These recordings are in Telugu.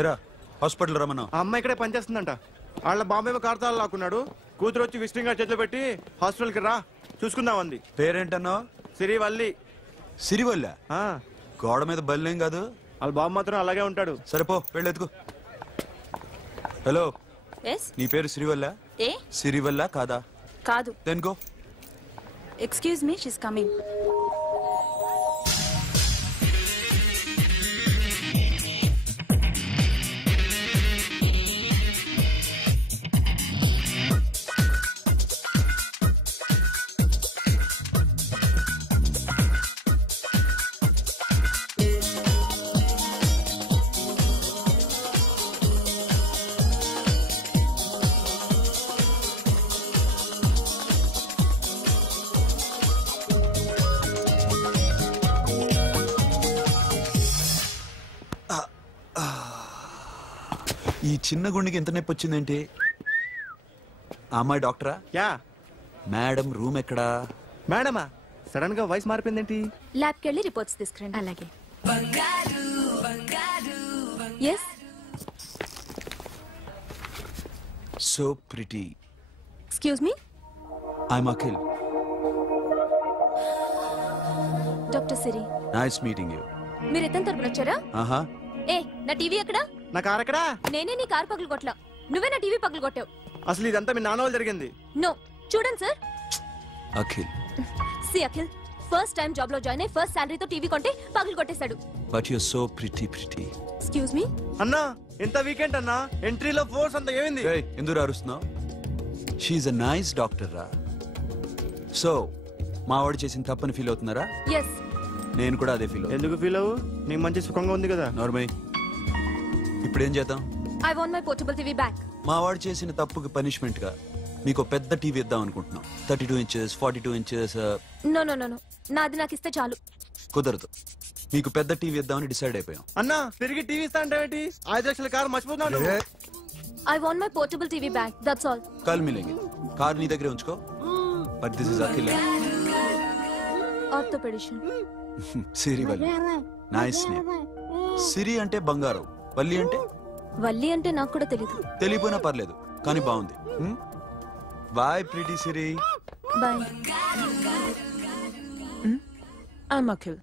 ఏరా హాస్పిటల్ రమ్మన్నా. ఆ అమ్మాయి ఇక్కడే పనిచేస్తుందంట. వాళ్ళ బాంబేమో కార్తాలు లాక్కున్నాడు. కూతురు వచ్చి విజిటింగ్ కార్డ్ చేతిలో పెట్టి హాస్పిటల్కి రా చూసుకుందాం అంది. పేరేంటన్నావు? సిరివల్లి. సిరివల్ల? గోడ మీద బల్లేం కాదు. వాళ్ళ బాబు మాత్రం అలాగే ఉంటాడు. సరిపో వెళ్ళెత్తుకు. హలో, నీ పేరు సిరివల్ల? సిరివల్ల కాదా? కాదు. Then go. Excuse me, she's coming. ఈ చిన్న గుండెకి ఎంత నొప్పి వచ్చిందేంటి? అమ్మాయి డాక్టరా? యా. మేడం రూమ్ ఎక్కడా? మేడమా? సడన్ గా వాయిస్ మారిపోయిందేంటి? ల్యాబ్కి వెళ్ళి రిపోర్ట్స్ తీసుకురండి. అలాగే. Yes. So pretty. Excuse me, I'm Akhil. Doctor Siri. Nice meeting you. మీరు ఇతని తరపున వచ్చారా? ఆహా. ఏ, నా టీవీ ఎక్కడా? నా కార్ ఎక్కడా? నేనే నీ కార్ పగలు కొట్టలా, నువ్వే నా టీవీ పగలు కొట్టావు. అసలు ఇదంతా మీ నాన్న వాళ్ళు జరిగింది. నో, చూడండి sir. Akhil. See Akhil, first time job లో జాయిన్ అయ్యి ఫస్ట్ సాలరీతో టీవీ కొంటే పగలు కొట్టేశాడు. But you so pretty. Excuse me అన్నా, ఎంత వీకెండ్ అన్నా, ఎంట్రీలో ఫోర్స్ అంత ఏమైంది? ఎందుకు అరుస్తున్నావు? షీఈ్ అ నైస్ డాక్టర్ రా. సో మా వాడు చేసిన తప్పని ఫీల్ అవుతున్నారా? ఎస్. నేను కూడా అదే ఫీల్. ఎందుకు ఫీల్ అవ్వు? నీకు మంచి సుఖంగా ఉంది కదా. నార్మల్. ఇప్పుడేం చేద్దాం? I want my portable TV back. మా వాడు చేసిన తప్పుకి పనిష్మెంట్ గా మీకు పెద్ద టీవీ ఇద్దాం అనుకుంటున్నాం. 32 inches, 42 inches. No no no no, నాది నాకు ఇస్తే చాలు. కుదరదు. మీకు పెద్ద టీవీ ఇద్దామని డిసైడ్ అయిపోయాం. అన్నా, తిరిగి టీవీ ఇస్తా అంటే 5 లక్షల కారు మర్చిపోతున్నాడు. I want my portable TV back, that's all. కల్ మిలేంగే. కార్ నీ దగ్గరే ఉంచుకో. But this is Akhil. Orthopedician. Siri Valli. Nice name. Siri అంటే బంగారం, వల్లి అంటే? వల్లి అంటే నాకు కూడా తెలీదు. తెలియపోయినా పర్లేదు, కానీ బాగుంది. Bye pretty Siri. Bye. I'm Akhil.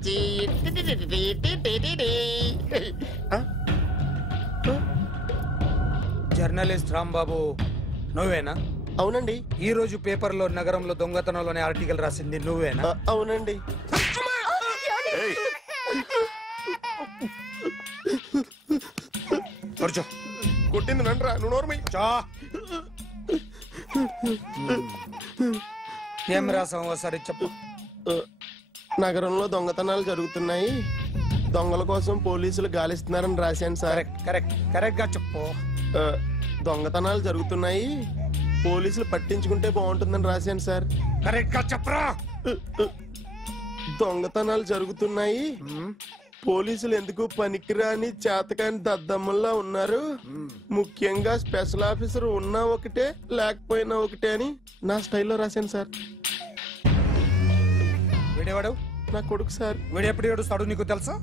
వచ్చి జర్నలిస్ట్ రాంబాబు నువ్వేనా? అవునండి. ఈ రోజు పేపర్లో నగరంలో దొంగతనంలోనే ఆర్టికల్ రాసింది నువ్వేనా? అవునండి. కూర్చో. కొట్టింది నండ్రా, నువ్వు నోర్మై. చా. ఏం రాసావు ఒకసారి చెప్పు. నగరంలో దొంగతనాలు జరుగుతున్నాయి, దొంగల కోసం పోలీసులు గాలిస్తున్నారని రాశాను సార్. కరెక్ట్ కరెక్ట్ కరెక్ట్ గా చెప్పు. దొంగతనాలు జరుగుతున్నాయి, పోలీసులు పట్టించుకుంటే బాగుంటుందని రాశాను సార్. కరెక్ట్ గా చెప్పరా. దొంగతనాలు జరుగుతున్నాయి, పోలీసులు ఎందుకు పనికిరాని చేతకాని దద్దమ్మల్లా ఉన్నారు, ముఖ్యంగా స్పెషల్ ఆఫీసర్ ఉన్నా ఒకటే లేకపోయినా ఒకటే అని నా స్టైల్లో రాశాను సార్. వీడేవాడు? నా కొడుకు సార్. వీడు ఎప్పుడు ఏడుస్తాడు నీకు తెలుసా?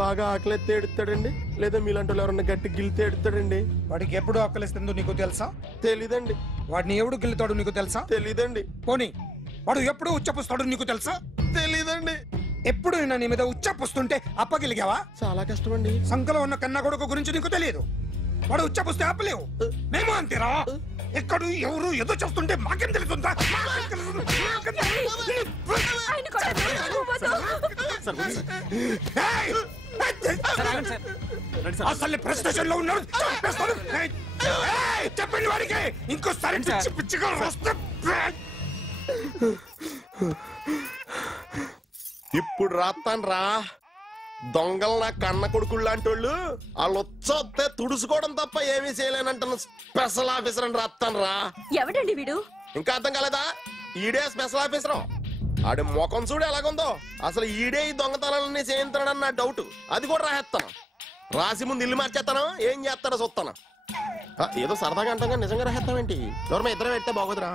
బాగా ఆకలిస్తే ఎడుతాడండి, లేదా మీలాంటి వాళ్ళు ఎవరన్నా గట్టి గిల్తే ఎడుతాడండి. వాడికి ఎప్పుడు ఆకలిస్తుందో నీకు తెలుసా? తెలీదండి. వాడిని ఎవడు గిల్లుతాడు నీకు తెలుసా? తెలీదండి. పోనీ వాడు ఎప్పుడు ఉచ్చపుస్తాడు నీకు తెలుసా? తెలీదండి. ఎప్పుడు నీ మీద ఉచ్చపుస్తుంటే అప్పగిలిగావా? చాలా కష్టం అండి. సంకలో ఉన్న కన్న కొడుకు గురించి నీకు తెలియదు. వాడు ఉచ్చపుస్తే ఆపలేవు. మేము అంతేరా. ఎక్కడు ఎవరు ఏదో చేస్తుంటే మాకేం తెలుస్తుందా? అసలు ప్రెస్టేషన్ లో ఉన్నాడు. చెప్పండి వాడికి ఇంకోసారి పిచ్చి పిచ్చిగా వస్తే. ఇప్పుడు రాత్తాను రా. దొంగలు నా కన్న కొడుకులు లాంటి వాళ్ళు వాళ్ళు వచ్చొస్తే తుడుచుకోవడం తప్ప ఏమీ చేయలేనంటున్న స్పెషల్ ఆఫీసర్ అని రాత్తాను రా. ఎవడండి వీడు? ఇంకా అర్థం కాలేదా? ఈడే స్పెషల్ ఆఫీసర్. ఆడి ముఖం చూడు ఎలాగుందో. అసలు ఈడే ఈ దొంగతనాలన్నీ చేయించాడని నా డౌట్. అది కూడా రాసేస్తాను. రాసి ముందు ఇల్లు మార్చేస్తాను, ఏం చేస్తాడో చూస్తాను. ఏదో సరదాగా అంటాం, నిజంగా రాసేస్తామేంటి? ఎవరన్నా ఇద్దరం పెట్టే బాగోదురా.